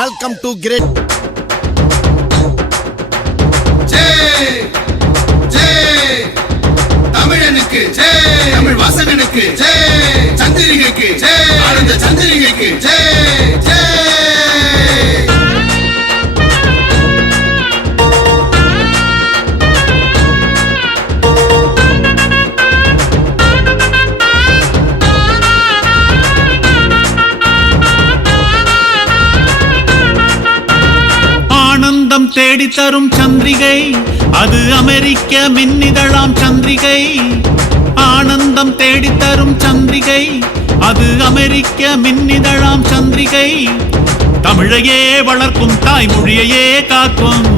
Welcome to great. ஜெய் ஜெய் தமிழனுக்கு ஜெய், தமிழ் வாசகனுக்கு ஜெய், சந்திரிகைக்கு ஜெய், ஆனந்த சந்திரிகைக்கு ஜெய் ஜெய். தேடி தரும் சந்திரிகை அது அமெரிக்க மின்னிதழாம் சந்திரிகை. ஆனந்தம் தேடி தரும் சந்திரிகை அது அமெரிக்க மின்னிதழாம் சந்திரிகை. தமிழையே வளர்க்கும் தாய்மொழியையே காக்கும்.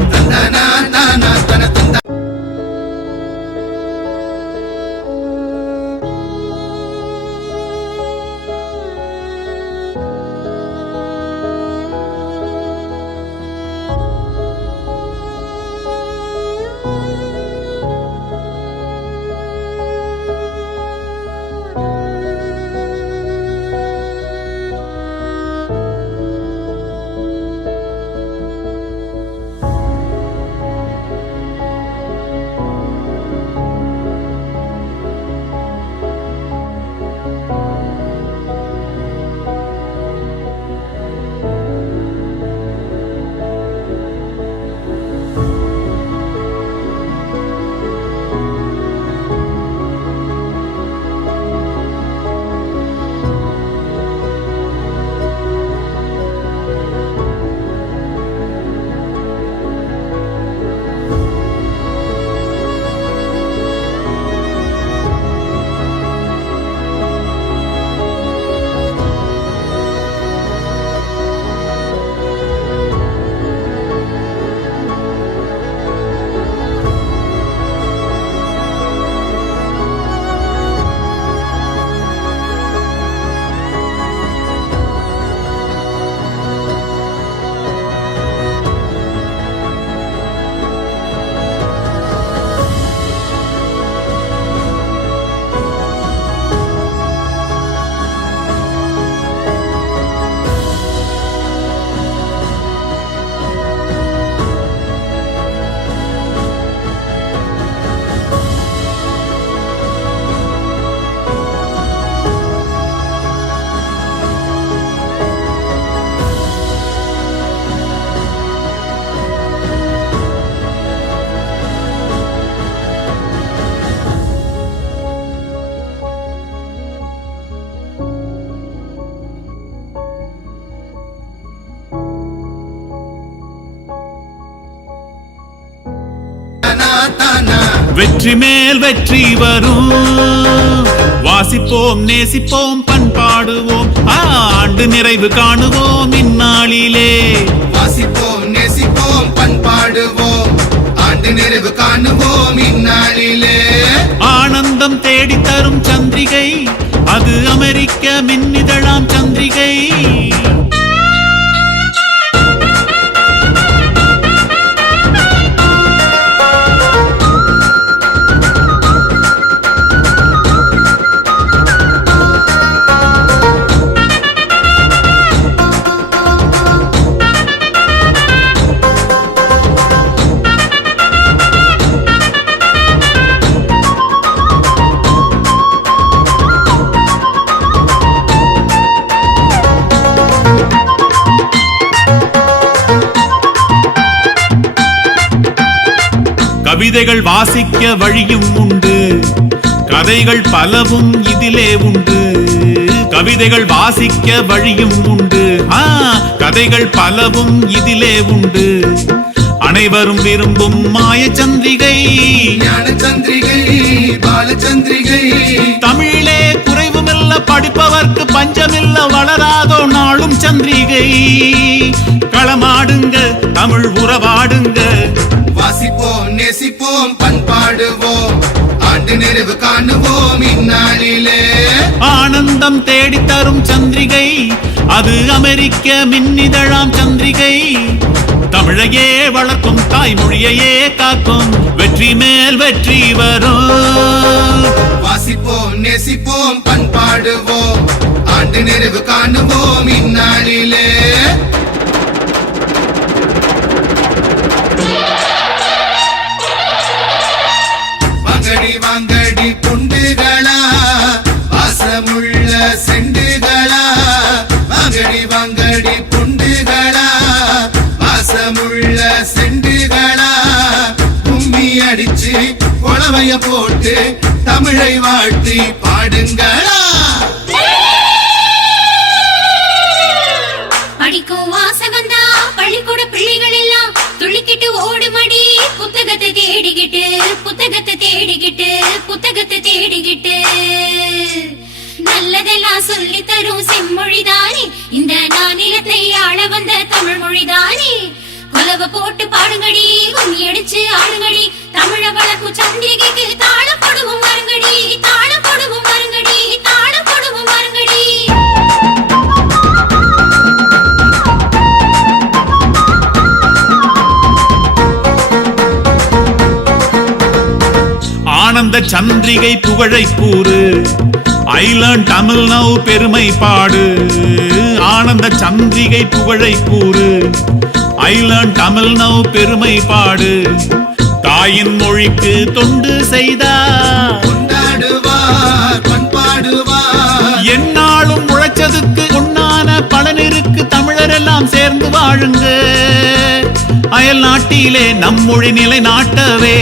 வெற்றி மேல் வெற்றி வரும். வாசிப்போம் நேசிப்போம் பண்பாடுவோம், ஆண்டு நிறைவு காணுவோம் இந்நாளிலே. வாசிப்போம் நேசிப்போம் பண்பாடுவோம், ஆண்டு நிறைவு காணுவோம் இந்நாளிலே. ஆனந்தம் தேடி தரும் சந்திரிகை அது அமெரிக்க மின்னிதழாம் சந்திரிகை. கவிதைகள் வாசிக்க வழியும் உண்டு, கதைகள் பலவும் இதிலே உண்டு. கவிதைகள் வாசிக்க வழியும் உண்டு, கதைகள் பலவும் இதிலே உண்டு. அனைவரும் விரும்பும் மாய சந்திரிகை, ஞான சந்திரிகை, பாலச்சந்திரிகை. தமிழிலே குறைவுமில்ல, படிப்பவர்க்கு பஞ்சமில்ல, வளராதோ நாளும் சந்திரிகை. களமாடுங்க தமிழ் உறவாடுங்க. வாசிப்போம் நேசிப்போம் பண்பாடுவோம், ஆண்டு நிறைவு காணுவோம் இந்நாளிலே. ஆனந்தம் தேடி தரும் சந்திரிகை அது அமெரிக்க மின்னிதழாம் சந்திரிகை. தமிழையே வளர்க்கும் தாய்மொழியையே காக்கும். வெற்றி மேல் வெற்றி வரும். வாசிப்போம் நேசிப்போம் பண்பாடுவோம், ஆண்டு நிறைவு காணுவோம் இந்நாளிலே. கோஷத்தைய போட்டு தமிழை வாழ்த்தி பாடுங்களா. படிக்கும் வாசகந்தா பள்ளிக்கூட பிள்ளைகள் எல்லாம் துள்ளிக்கிட்டு ஓடுமடி புத்தகத்தை தேடிக்கிட்டு புத்தகத்தை தேடிக்கிட்டு புத்தகத்தை தேடிக்கிட்டு. நல்லதெல்லாம் சொல்லி தரும் செம்மொழிதானே இந்த நானிலத்தை ஆள வந்த தமிழ் மொழிதானே. கொலவ போட்டு பாடுங்கடி கும்மி அடிச்சு ஆடுங்கடி தமிழ வளர்க்கும் சந்திரிகைக்கு தாளப்படுவோம் வருங்கடி தாளப்படுவோம் வருங்கடி தாளப்படுவோம் வருங்கடி. ஆனந்த சந்திரிகை புகழை கூறு I learn தமிழ் now பெருமை பாடு. ஆனந்த சந்திரிகை புகழை கூறு I learn தமிழ் now பெருமை பாடு. தாயின் மொழிக்கு தொண்டு செய்தார் கொண்டாடுவார் பண்பாடுவார். என்னாலும் உழைச்சதுக்கு உண்ணான பலனிருக்கு தமிழர் எல்லாம் சேர்ந்து வாழுங்க. அயல் நாட்டிலே நம் மொழி நிலை நாட்டவே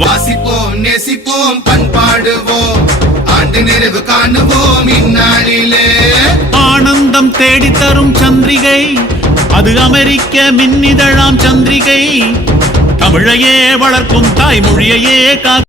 வாசிப்போம் நேசிப்போம் பண்பாடுவோம் ஆண்டு நிறைவு காணுவோம் இந்நாளிலே. ஆனந்தம் தேடித் தரும் சந்திரிகை அது அமெரிக்க மின்னிதழாம் சந்திரிகை. தமிழையே வளர்க்கும் தாய்மொழியையே காக்கும்